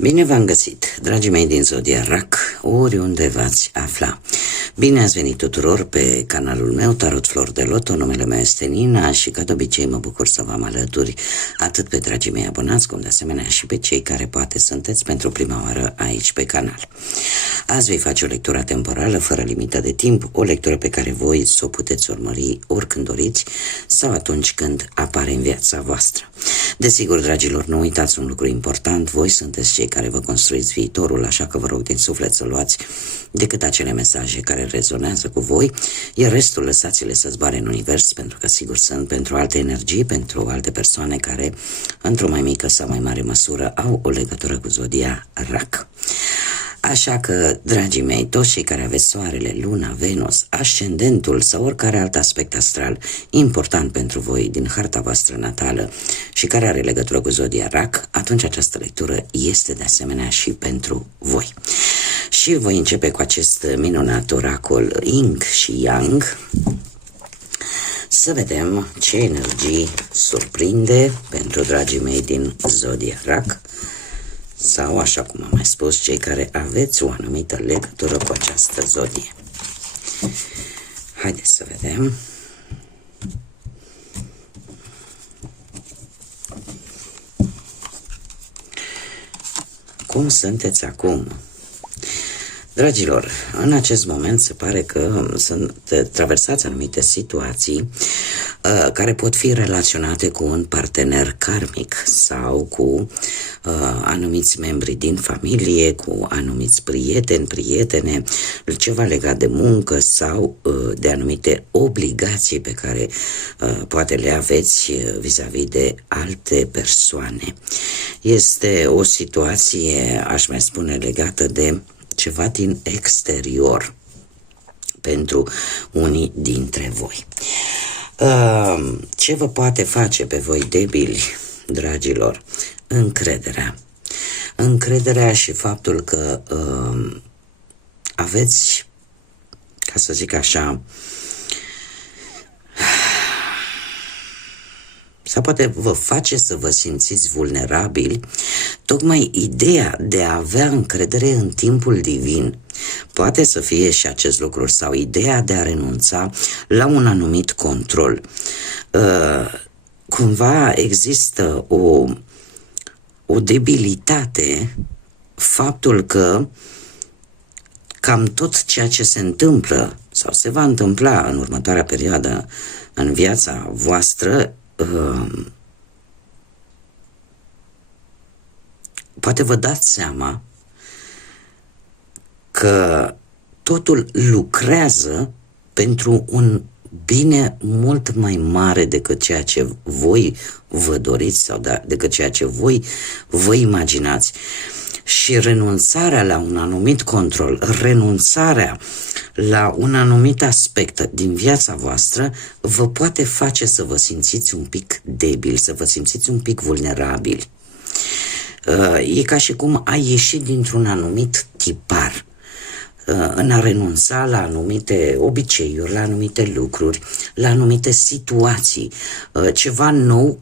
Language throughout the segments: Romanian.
Bine v-am găsit, dragii mei din Zodia Rac, oriunde v-ați afla. Bine ați venit tuturor pe canalul meu, Tarot Flor de Loto. Numele meu este Nina și ca de obicei mă bucur să vă am alături atât pe dragii mei abonați, cum de asemenea și pe cei care poate sunteți pentru prima oară aici pe canal. Azi voi face o lectură temporală, fără limită de timp, o lectură pe care voi să o puteți urmări oricând doriți sau atunci când apare în viața voastră. Desigur, dragilor, nu uitați un lucru important, voi sunteți cei care vă construiți viitorul, așa că vă rog din suflet să luați decât acele mesaje care rezonează cu voi, iar restul lăsați-le să zboare în univers, pentru că sigur sunt pentru alte energii, pentru alte persoane care, într-o mai mică sau mai mare măsură, au o legătură cu Zodia Rac. Așa că, dragii mei, toți cei care aveți soarele, luna, Venus, ascendentul sau oricare alt aspect astral important pentru voi din harta voastră natală și care are legătură cu Zodia Rac, atunci această lectură este de asemenea și pentru voi. Și voi începe cu acest minunat oracol Yin și Yang. Să vedem ce energii surprinde pentru dragii mei din Zodia Rac, sau, așa cum am mai spus, cei care aveți o anumită legătură cu această zodie. Haideți să vedem. Cum sunteți acum? Dragilor, în acest moment se pare că traversați anumite situații care pot fi relaționate cu un partener karmic sau cu anumiți membri din familie, cu anumiți prieteni, prietene, ceva legat de muncă sau de anumite obligații pe care poate le aveți vis-a-vis de alte persoane. Este o situație, aș mai spune, legată de ceva din exterior pentru unii dintre voi. Ce vă poate face pe voi debili, dragilor? Încrederea. Încrederea și faptul că aveți, ca să zic așa, sau poate vă face să vă simțiți vulnerabili, tocmai ideea de a avea încredere în timpul divin. Poate să fie și acest lucru, sau ideea de a renunța la un anumit control. Cumva există o debilitate, faptul că cam tot ceea ce se întâmplă sau se va întâmpla în următoarea perioadă în viața voastră, poate vă dați seama că totul lucrează pentru un bine mult mai mare decât ceea ce voi vă doriți sau decât ceea ce voi vă imaginați. Și renunțarea la un anumit control, renunțarea la un anumit aspect din viața voastră vă poate face să vă simțiți un pic debil, să vă simțiți un pic vulnerabili. E ca și cum ai ieșit dintr-un anumit tipar, în a renunța la anumite obiceiuri, la anumite lucruri, la anumite situații, ceva nou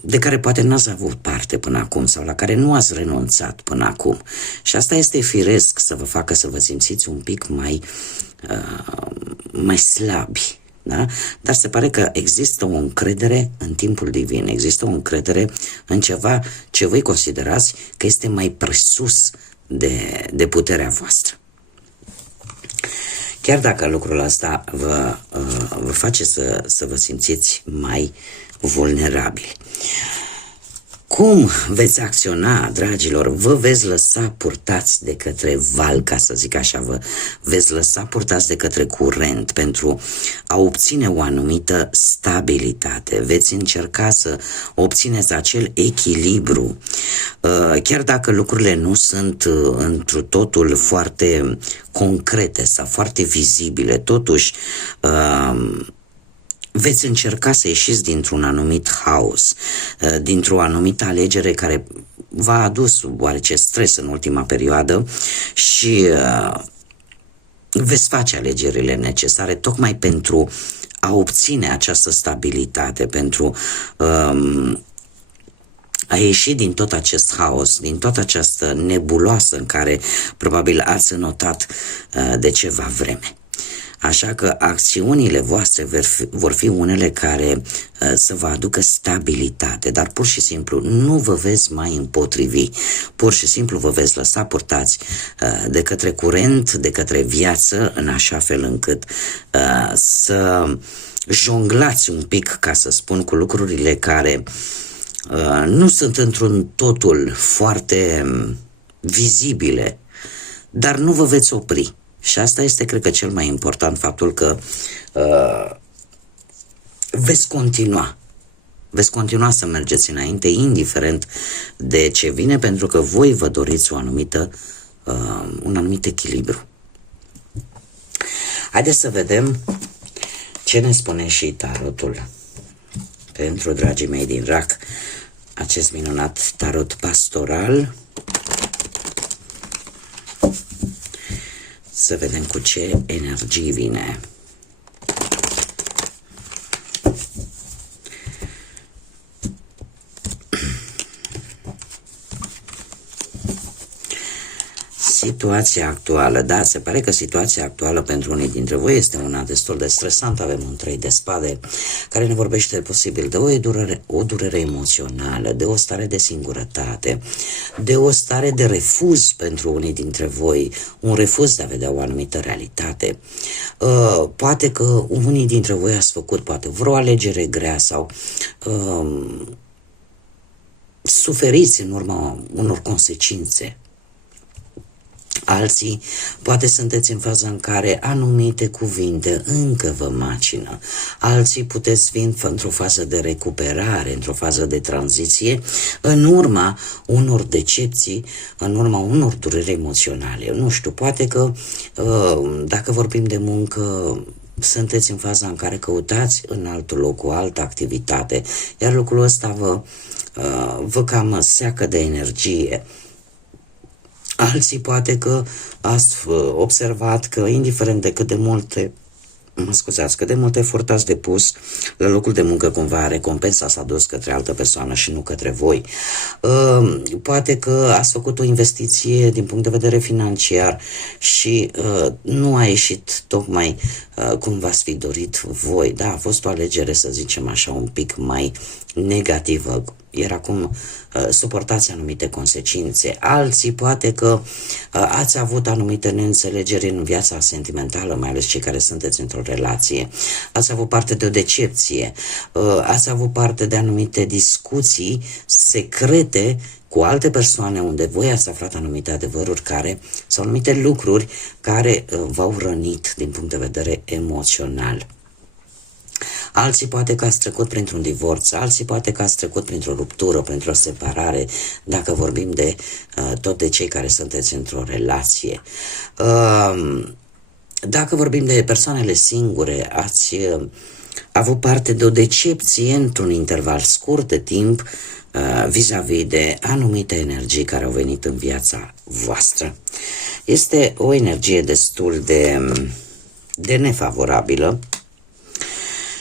de care poate n-ați avut parte până acum sau la care nu ați renunțat până acum. Și asta este firesc să vă facă să vă simțiți un pic mai slabi. Da? Dar se pare că există o încredere în timpul divin, există o încredere în ceva ce voi considerați că este mai presus de puterea voastră. Chiar dacă lucrul ăsta vă face să vă simțiți mai vulnerabili. Cum veți acționa, dragilor? Vă veți lăsa purtați de către val, ca să zic așa, vă veți lăsa purtați de către curent pentru a obține o anumită stabilitate. Veți încerca să obțineți acel echilibru. Chiar dacă lucrurile nu sunt întru totul foarte concrete sau foarte vizibile, totuși veți încerca să ieșiți dintr-un anumit haos, dintr-o anumită alegere care v-a adus oarece stres în ultima perioadă și veți face alegerile necesare tocmai pentru a obține această stabilitate, pentru a ieși din tot acest haos, din toată această nebuloasă în care probabil ați notat de ceva vreme. Așa că acțiunile voastre vor fi unele care să vă aducă stabilitate, dar pur și simplu nu vă veți mai împotrivi, pur și simplu vă veți lăsa purtați de către curent, de către viață, în așa fel încât să jonglați un pic, ca să spun, cu lucrurile care nu sunt într-un totul foarte vizibile, dar nu vă veți opri. Și asta este, cred că, cel mai important, faptul că veți continua să mergeți înainte, indiferent de ce vine, pentru că voi vă doriți un anumit echilibru. Haideți să vedem ce ne spune și tarotul pentru dragii mei din RAC, acest minunat tarot pastoral. Să vedem cu ce energii vine. Situația actuală, da, se pare că situația actuală pentru unii dintre voi este una destul de stresantă. Avem un 3 de spade care ne vorbește posibil de o durere emoțională, de o stare de singurătate, de o stare de refuz pentru unii dintre voi, un refuz de a vedea o anumită realitate. Poate că unii dintre voi ați făcut poate vreo alegere grea sau suferiți în urma unor consecințe. Alții, poate sunteți în faza în care anumite cuvinte încă vă macină. Alții puteți fi într-o fază de recuperare, într-o fază de tranziție, în urma unor decepții, în urma unor dureri emoționale. Eu nu știu, poate că dacă vorbim de muncă, sunteți în faza în care căutați în alt loc o altă activitate, iar lucrul ăsta vă cam seacă de energie. Alții poate că ați observat că, indiferent de cât de multe efort ați depus la locul de muncă, cumva recompensa s-a dus către altă persoană și nu către voi. Poate că ați făcut o investiție din punct de vedere financiar și nu a ieșit tocmai cum v-ați fi dorit voi. Da, a fost o alegere, să zicem așa, un pic mai negativă, iar acum suportați anumite consecințe. Alții poate că ați avut anumite neînțelegeri în viața sentimentală, mai ales cei care sunteți într-o relație. Ați avut parte de o decepție, ați avut parte de anumite discuții secrete cu alte persoane unde voi ați aflat anumite adevăruri sau anumite lucruri care v-au rănit din punct de vedere emoțional. Alții poate că ați trecut printr-un divorț, alții poate că ați trecut printr-o ruptură, printr-o separare, dacă vorbim de tot de cei care sunteți într-o relație. Dacă vorbim de persoanele singure, ați avut parte de o decepție într-un interval scurt de timp vis-a-vis de anumite energii care au venit în viața voastră. Este o energie destul de nefavorabilă.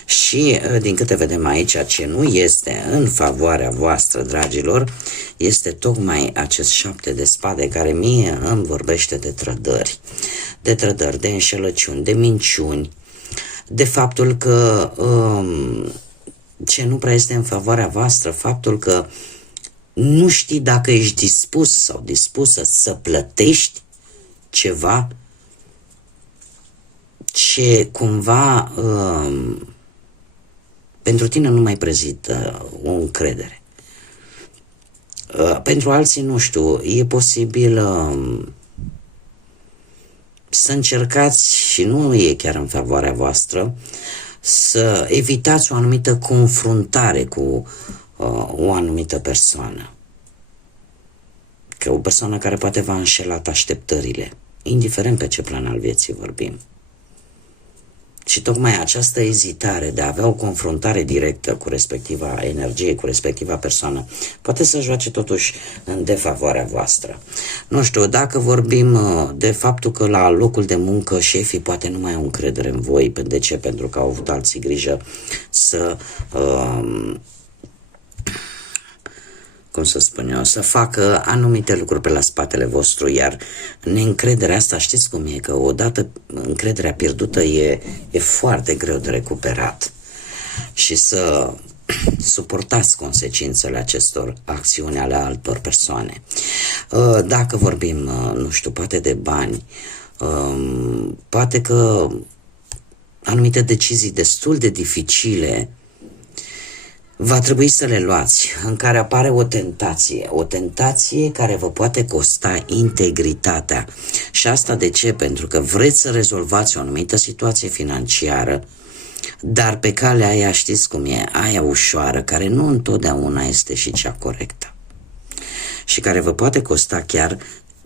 Și din câte vedem aici, ce nu este în favoarea voastră, dragilor, este tocmai acest 7 de spade care mie îmi vorbește de trădări, de înșelăciuni, de minciuni, de faptul că ce nu prea este în favoarea voastră, faptul că nu știi dacă ești dispus sau dispusă să plătești ceva ce cumva pentru tine nu mai prezintă o încredere. Pentru alții, nu știu, e posibil să încercați, și nu e chiar în favoarea voastră, să evitați o anumită confruntare cu o anumită persoană. Că o persoană care poate v-a înșelat așteptările, indiferent pe ce plan al vieții vorbim. Și tocmai această ezitare de a avea o confruntare directă cu respectiva energie, cu respectiva persoană, poate să joace totuși în defavoarea voastră. Nu știu, dacă vorbim de faptul că la locul de muncă șefii poate nu mai au încredere în voi, de ce? Pentru că au avut alții grijă să cum să spun eu, să facă anumite lucruri pe la spatele vostru, iar neîncrederea asta, știți cum e, că odată încrederea pierdută e foarte greu de recuperat și să suportați consecințele acestor acțiuni ale altor persoane. Dacă vorbim, nu știu, poate de bani, poate că anumite decizii destul de dificile va trebui să le luați, în care apare o tentație care vă poate costa integritatea. Și asta de ce? Pentru că vreți să rezolvați o anumită situație financiară, dar pe calea aia știți cum e, aia ușoară, care nu întotdeauna este și cea corectă. Și care vă poate costa chiar,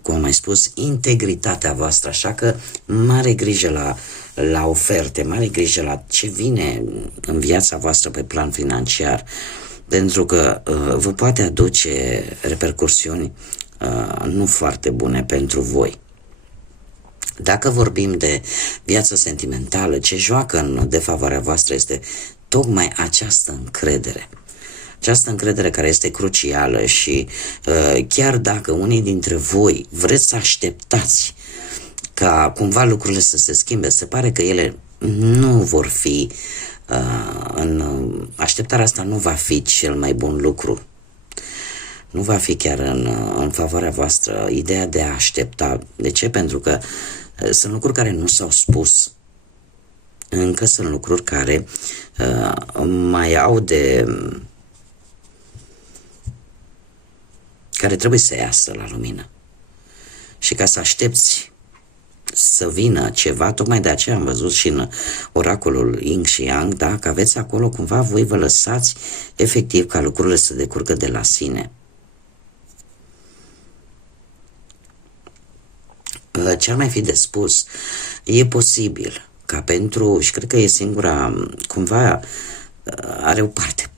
cum am mai spus, integritatea voastră. Așa că mare grijă la oferte, mare grijă la ce vine în viața voastră pe plan financiar, pentru că vă poate aduce repercursiuni nu foarte bune pentru voi. Dacă vorbim de viață sentimentală, ce joacă în defavoarea voastră este tocmai această încredere. Această încredere care este crucială și chiar dacă unii dintre voi vreți să așteptați ca cumva lucrurile să se schimbe, se pare că ele nu vor fi, așteptarea asta nu va fi cel mai bun lucru. Nu va fi chiar în favoarea voastră ideea de a aștepta. De ce? Pentru că sunt lucruri care nu s-au spus. Încă sunt lucruri care mai au care trebuie să iasă la lumină. Și ca să aștepți să vină ceva, tocmai de aceea am văzut și în oracolul Yin și Yang, da, că aveți acolo cumva voi vă lăsați efectiv ca lucrurile să decurgă de la sine. Ce ar mai fi de spus? E posibil ca pentru, și cred că e singura, cumva are o parte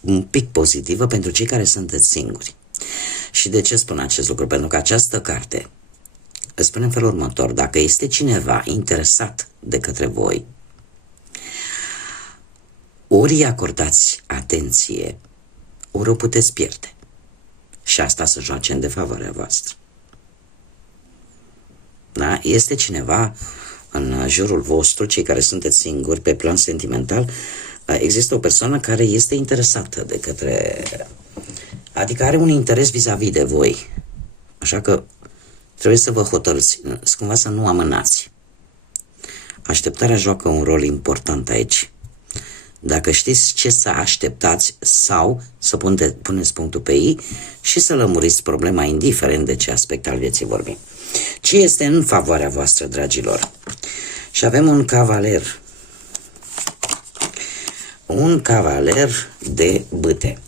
un pic pozitivă pentru cei care sunteți singuri. Și de ce spun acest lucru? Pentru că această carte spune în felul următor: dacă este cineva interesat de către voi, ori îi acordați atenție, ori o puteți pierde. Și asta să joace în defavoarea voastră. Da? Este cineva în jurul vostru, cei care sunteți singuri pe plan sentimental, există o persoană care este interesată de către, adică are un interes vis-a-vis de voi. Așa că trebuie să vă hotărâți, cumva să nu amânați. Așteptarea joacă un rol important aici. Dacă știți ce să așteptați sau să puneți punctul pe I și să lămuriți problema indiferent de ce aspect al vieții vorbim. Ce este în favoarea voastră, dragilor? Și avem un cavaler. Un cavaler de bâte,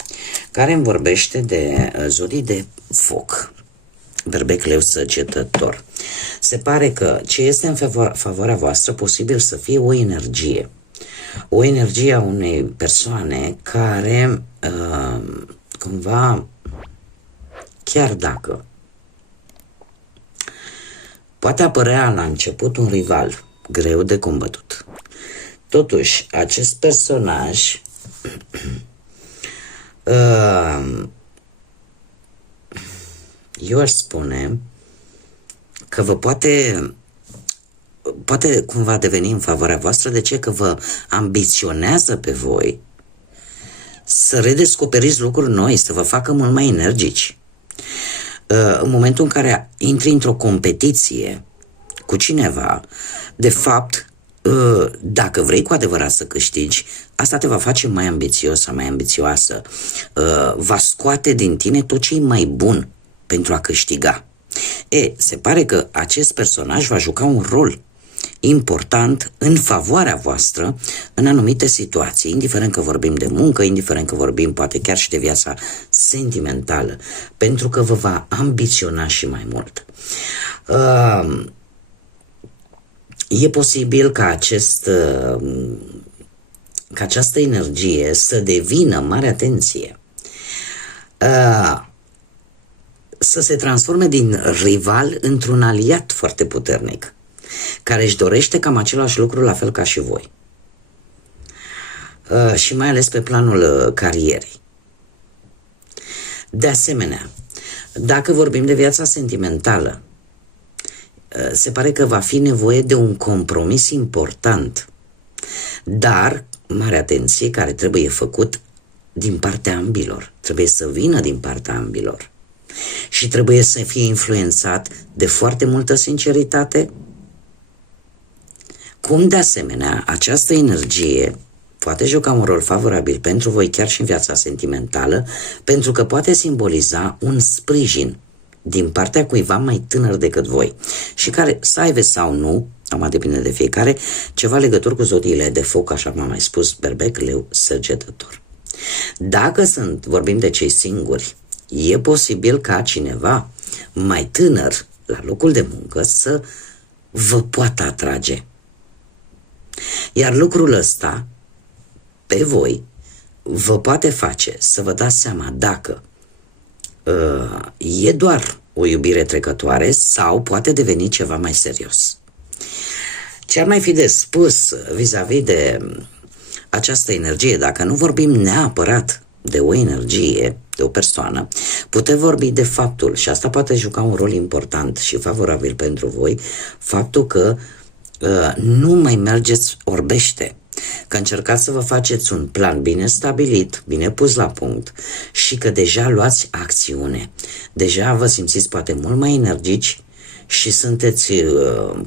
care îmi vorbește de zodii de foc. Berbec, leu, săgetător. Se pare că ce este în favoarea voastră posibil să fie o energie. O energie a unei persoane care cumva, chiar dacă poate apărea la început un rival greu de combătut, totuși acest personaj eu aș spune că vă poate cumva deveni în favoarea voastră. De ce? Că vă ambiționează pe voi să redescoperiți lucruri noi, să vă facă mult mai energici. În momentul în care intri într-o competiție cu cineva, de fapt, dacă vrei cu adevărat să câștigi, asta te va face mai ambițios sau mai ambițioasă. Va scoate din tine tot ce e mai bun pentru a câștiga. Se pare că acest personaj va juca un rol important în favoarea voastră în anumite situații, indiferent că vorbim de muncă, indiferent că vorbim poate chiar și de viața sentimentală, pentru că vă va ambiționa și mai mult. E posibil ca această energie să devină, mare atenție, să se transforme din rival într-un aliat foarte puternic, care își dorește cam același lucru la fel ca și voi. Și mai ales pe planul carierei. De asemenea, dacă vorbim de viața sentimentală, se pare că va fi nevoie de un compromis important, dar, mare atenție, care trebuie făcut din partea ambilor. Trebuie să vină din partea ambilor. Și trebuie să fie influențat de foarte multă sinceritate, cum de asemenea această energie poate juca un rol favorabil pentru voi chiar și în viața sentimentală, pentru că poate simboliza un sprijin din partea cuiva mai tânăr decât voi și care, să aibă sau nu, acum depinde de fiecare, ceva legătură cu zodiile de foc, așa cum am mai spus, berbec, leu, săgetător. Dacă vorbim de cei singuri, e posibil ca cineva mai tânăr la locul de muncă să vă poată atrage. Iar lucrul ăsta pe voi vă poate face să vă dați seama dacă e doar o iubire trecătoare sau poate deveni ceva mai serios. Ce ar mai fi de spus vis-a-vis de această energie, dacă nu vorbim neapărat de o energie, de o persoană, putem vorbi de faptul, și asta poate juca un rol important și favorabil pentru voi, faptul că nu mai mergeți orbește, că încercați să vă faceți un plan bine stabilit, bine pus la punct și că deja luați acțiune. Deja vă simțiți poate mult mai energici și sunteți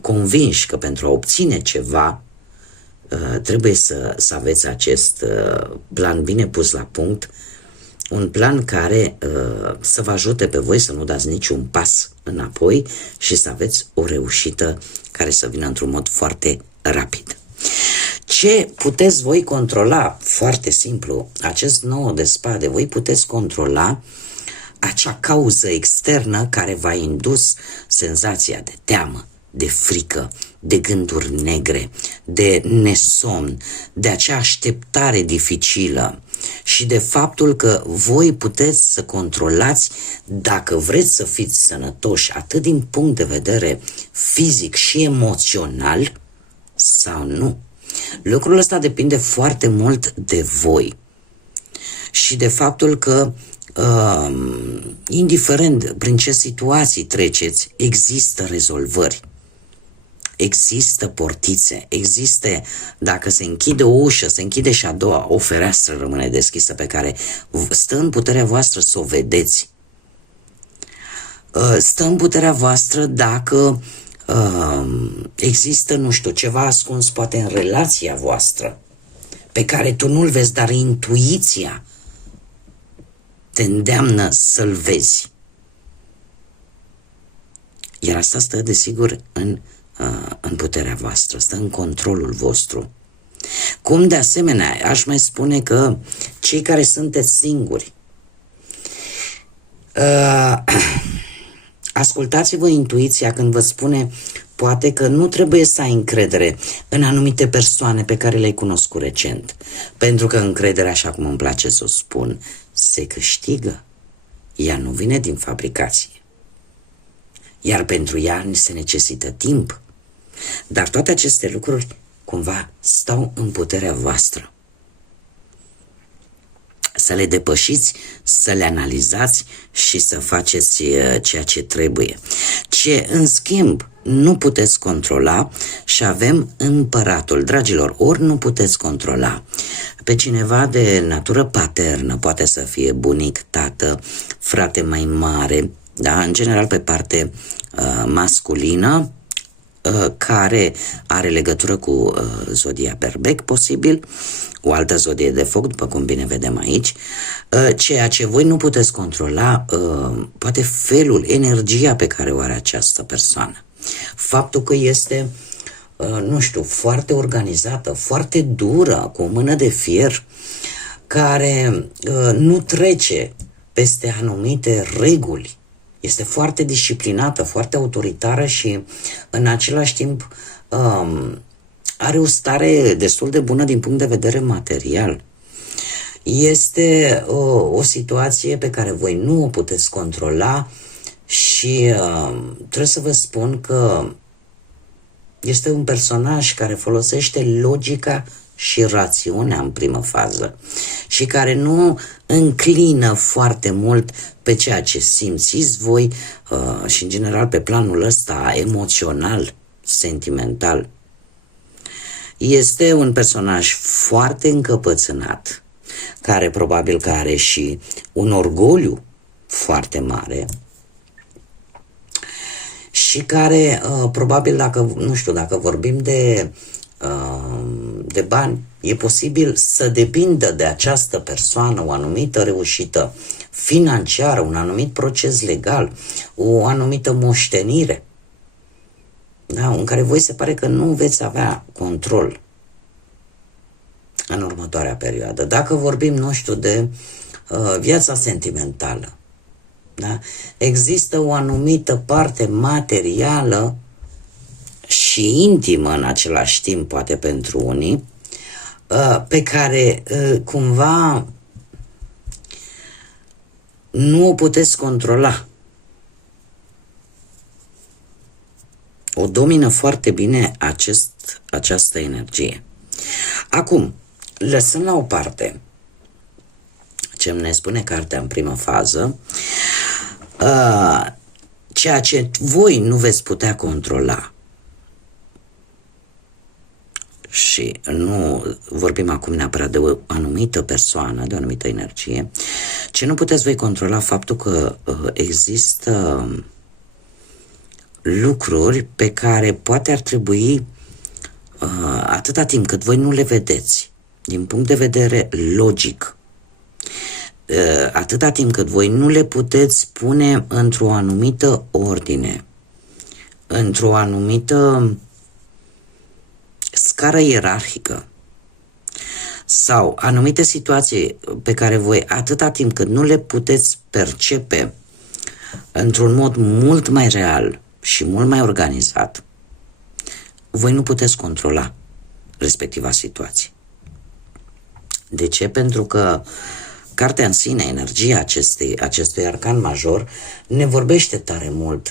convinși că pentru a obține ceva trebuie să aveți acest plan bine pus la punct, un plan care să vă ajute pe voi să nu dați niciun pas înapoi și să aveți o reușită care să vină într-un mod foarte rapid. Ce puteți voi controla? Foarte simplu, acest 9 de spade, voi puteți controla acea cauză externă care v-a indus senzația de teamă, de frică, de gânduri negre, de nesomn, de acea așteptare dificilă și de faptul că voi puteți să controlați dacă vreți să fiți sănătoși atât din punct de vedere fizic și emoțional sau nu. Lucrul ăsta depinde foarte mult de voi și de faptul că indiferent prin ce situații treceți, există rezolvări. Există portițe, există, dacă se închide o ușă, se închide și a doua, o fereastră rămâne deschisă pe care stă în puterea voastră să o vedeți. Stă în puterea voastră dacă există, nu știu, ceva ascuns poate în relația voastră pe care tu nu-l vezi, dar intuiția te îndeamnă să-l vezi. Iar asta stă, desigur, în puterea voastră, stă în controlul vostru. Cum de asemenea, aș mai spune că cei care sunteți singuri, ascultați-vă intuiția când vă spune poate că nu trebuie să ai încredere în anumite persoane pe care le-ai cunoscut recent, pentru că încrederea, așa cum îmi place să o spun, se câștigă. Ea nu vine din fabricație. Iar pentru ea se necesită timp. Dar toate aceste lucruri cumva stau în puterea voastră. Să le depășiți, să le analizați și să faceți ceea ce trebuie. Ce, în schimb, nu puteți controla și avem împăratul. Dragilor, ori nu puteți controla pe cineva de natură paternă, poate să fie bunic, tată, frate mai mare, da? În general pe parte masculină, care are legătură cu zodia berbec, posibil, o altă zodie de foc, după cum bine vedem aici. Ceea ce voi nu puteți controla, poate felul, energia pe care o are această persoană. Faptul că este, nu știu, foarte organizată, foarte dură, cu o mână de fier, care nu trece peste anumite reguli. Este foarte disciplinată, foarte autoritară și în același timp are o stare destul de bună din punct de vedere material. Este o situație pe care voi nu o puteți controla și trebuie să vă spun că este un personaj care folosește logica și rațiunea în primă fază și care nu înclină foarte mult pe ceea ce simțiți voi și în general pe planul ăsta emoțional, sentimental. Este un personaj foarte încăpățânat, care probabil că are și un orgoliu foarte mare și care probabil dacă vorbim de bani, e posibil să depindă de această persoană o anumită reușită financiară, un anumit proces legal, o anumită moștenire, da, în care voi se pare că nu veți avea control în următoarea perioadă. Dacă vorbim, de viața sentimentală, da? Există o anumită parte materială și intimă în același timp, poate pentru unii, pe care cumva nu o puteți controla. O domină foarte bine această energie. Acum, lăsând la o parte ce ne spune cartea în primă fază, ceea ce voi nu veți putea controla, și nu vorbim acum neapărat de o anumită persoană, de o anumită energie, ce nu puteți voi controla faptul că există lucruri pe care poate ar trebui, atâta timp cât voi nu le vedeți din punct de vedere logic, atâta timp cât voi nu le puteți pune într-o anumită ordine, într-o anumită scară ierarhică sau anumite situații pe care voi, atâta timp cât nu le puteți percepe într-un mod mult mai real și mult mai organizat, voi nu puteți controla respectiva situație. De ce? Pentru că cartea în sine, energia acestui arcan major, ne vorbește tare mult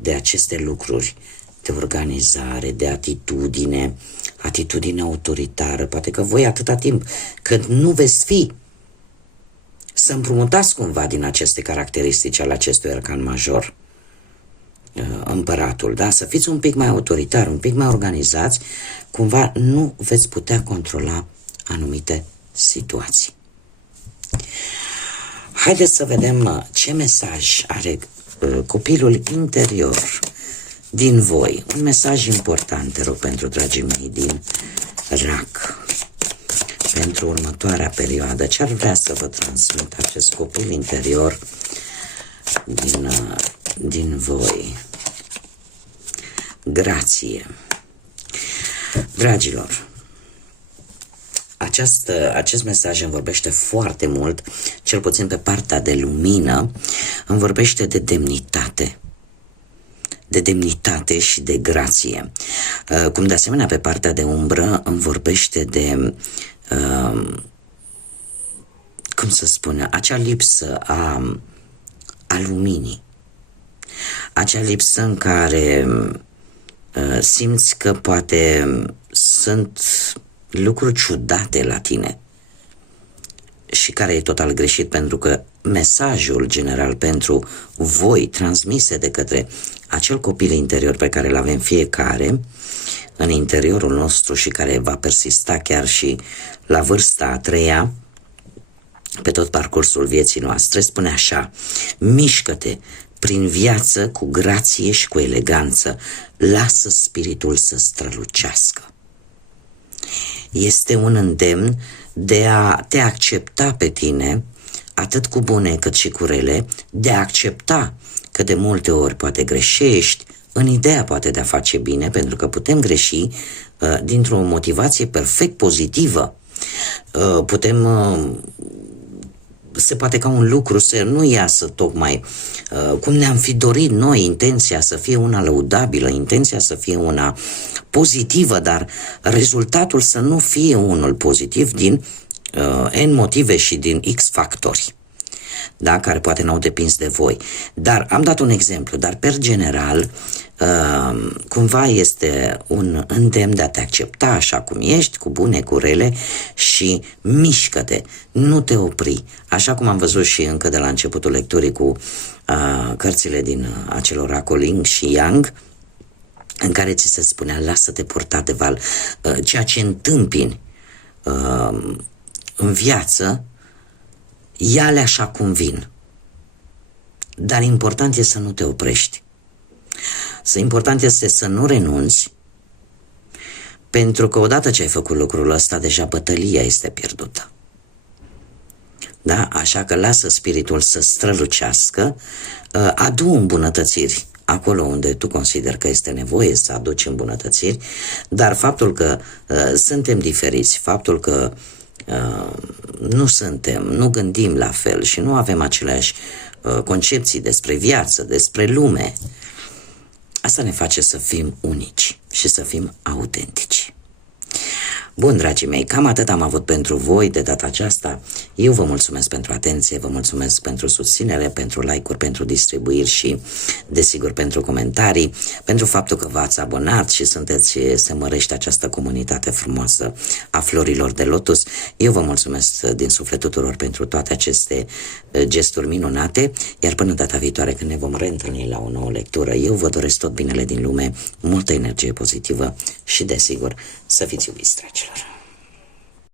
de aceste lucruri, de organizare, de atitudine autoritară. Poate că voi, atâta timp cât nu veți fi să împrumutați cumva din aceste caracteristici ale acestui arcan major, împăratul, da? Să fiți un pic mai autoritari, un pic mai organizați, cumva nu veți putea controla anumite situații. Haideți să vedem ce mesaj are copilul interior din voi. Un mesaj important, te rog, pentru dragii mei din RAC, pentru următoarea perioadă. Ce ar vrea să vă transmit acest copil interior din voi? Grație. Dragilor, acest mesaj îmi vorbește foarte mult, cel puțin pe partea de lumină, îmi vorbește de demnitate și de grație. Cum de asemenea pe partea de umbră îmi vorbește de, cum să spun, acea lipsă a luminii. Acea lipsă în care simți că poate sunt lucruri ciudate la tine și care e total greșit, pentru că mesajul general pentru voi transmise de către acel copil interior pe care îl avem fiecare în interiorul nostru și care va persista chiar și la vârsta a treia, pe tot parcursul vieții noastre, spune așa: mișcă-te prin viață cu grație și cu eleganță, lasă spiritul să strălucească. Este un îndemn de a te accepta pe tine, atât cu bune cât și cu rele, de a accepta că de multe ori poate greșești în ideea poate de a face bine, pentru că putem greși dintr-o motivație perfect pozitivă. Se poate ca un lucru să nu iasă tocmai cum ne-am fi dorit noi, intenția să fie una lăudabilă, intenția să fie una pozitivă, dar rezultatul să nu fie unul pozitiv din N motive și din X factori. da, care poate n-au depins de voi. Dar am dat un exemplu, dar per general cumva este un îndemn de a te accepta așa cum ești, cu bune, cu rele, și mișcă-te, nu te opri. Așa cum am văzut și încă de la începutul lecturii cu cărțile din acel oracol Yin și Yang, în care ți se spunea, lasă-te purta de val, ceea ce întâmpini în viață, ia-le așa cum vin. Dar important este să nu te oprești. Important este să nu renunți, pentru că odată ce ai făcut lucrul ăsta, deja bătălia este pierdută. Da? Așa că lasă spiritul să strălucească, adu îmbunătățiri acolo unde tu consideri că este nevoie să aduci îmbunătățiri, dar faptul că suntem diferiți, faptul că nu gândim la fel și nu avem aceleași concepții despre viață, despre lume, asta ne face să fim unici și să fim autentici. Bun, dragii mei, cam atât am avut pentru voi de data aceasta. Eu vă mulțumesc pentru atenție, vă mulțumesc pentru susținere, pentru like-uri, pentru distribuiri și, desigur, pentru comentarii, pentru faptul că v-ați abonat și se mărește această comunitate frumoasă a florilor de lotus. Eu vă mulțumesc din suflet tuturor pentru toate aceste gesturi minunate, iar până data viitoare când ne vom reîntâlni la o nouă lectură, eu vă doresc tot binele din lume, multă energie pozitivă și, desigur, să fiți iubiți, dragilor.